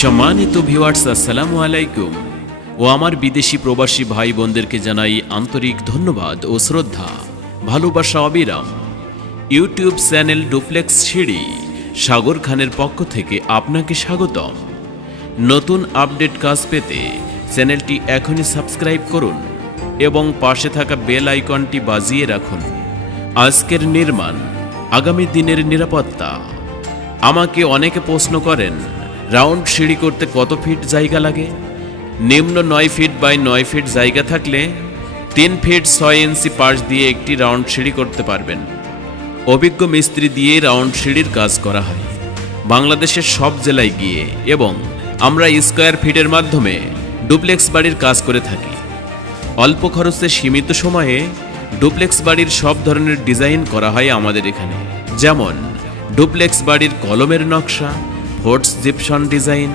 সম্মানিত ভিউয়ার্স, আসসালামু আলাইকুম ও আমার বিদেশি প্রবাসী ভাই বোনদেরকে জানাই আন্তরিক ধন্যবাদ ও শ্রদ্ধা, ভালোবাসা অবিরাম। ইউটিউব চ্যানেল ডুপ্লেক্স সিঁড়ি সাগর খানের পক্ষ থেকে আপনাকে স্বাগতম। নতুন আপডেট কাজ পেতে চ্যানেলটি এখনই সাবস্ক্রাইব করুন এবং পাশে থাকা বেল আইকনটি বাজিয়ে রাখুন। আজকের নির্মাণ, আগামী দিনের নিরাপত্তা। আমাকে অনেকে প্রশ্ন করেন, রাউন্ড সিঁড়ি করতে কত ফিট জায়গা লাগে? নিম্ন 9 ফিট বাই 9 ফিট জায়গা থাকলে 3 ফিট 6 ইঞ্চি পাশ দিয়ে একটি রাউন্ড সিঁড়ি করতে পারবেন। অভিজ্ঞ মিস্ত্রি দিয়ে রাউন্ড সিঁড়ির কাজ করা হয় বাংলাদেশের সব জেলায় গিয়ে, এবং আমরা স্কয়ার ফিটের মাধ্যমে ডুপ্লেক্স বাড়ির কাজ করে থাকি। অল্প খরচে সীমিত সময়ে ডুপ্লেক্স বাড়ির সব ধরনের ডিজাইন করা হয় আমাদের এখানে, যেমন ডুপ্লেক্স বাড়ির কলমের নকশা, ফোর্টস জিপসন ডিজাইন,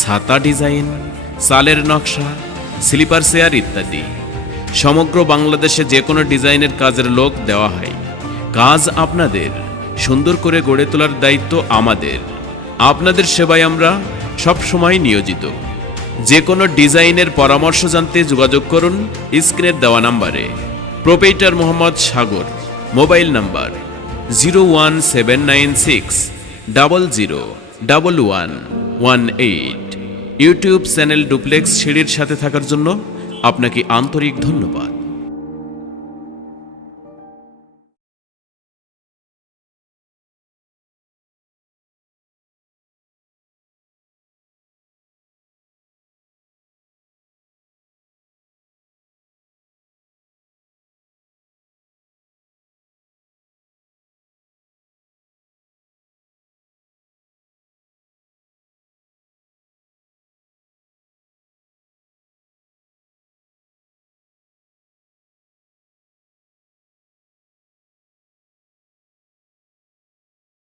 ছাতা ডিজাইন, চালের নকশা, স্লিপার চেয়ার ইত্যাদি। সমগ্র বাংলাদেশে যে কোনো ডিজাইনের কাজের লোক দেওয়া হয়। কাজ আপনাদের সুন্দর করে গড়ে তোলার দায়িত্ব আমাদের। আপনাদের সেবায় আমরা সব সময় নিয়োজিত। যে কোনো ডিজাইনের পরামর্শ জানতে যোগাযোগ করুন স্ক্রিনের দেওয়া নাম্বারে। Proprietor Mohammad Sagar, mobile number 01796001118। YouTube channel duplex সিঁড়ির সাথে থাকার জন্য আপনাকে আন্তরিক ধন্যবাদ।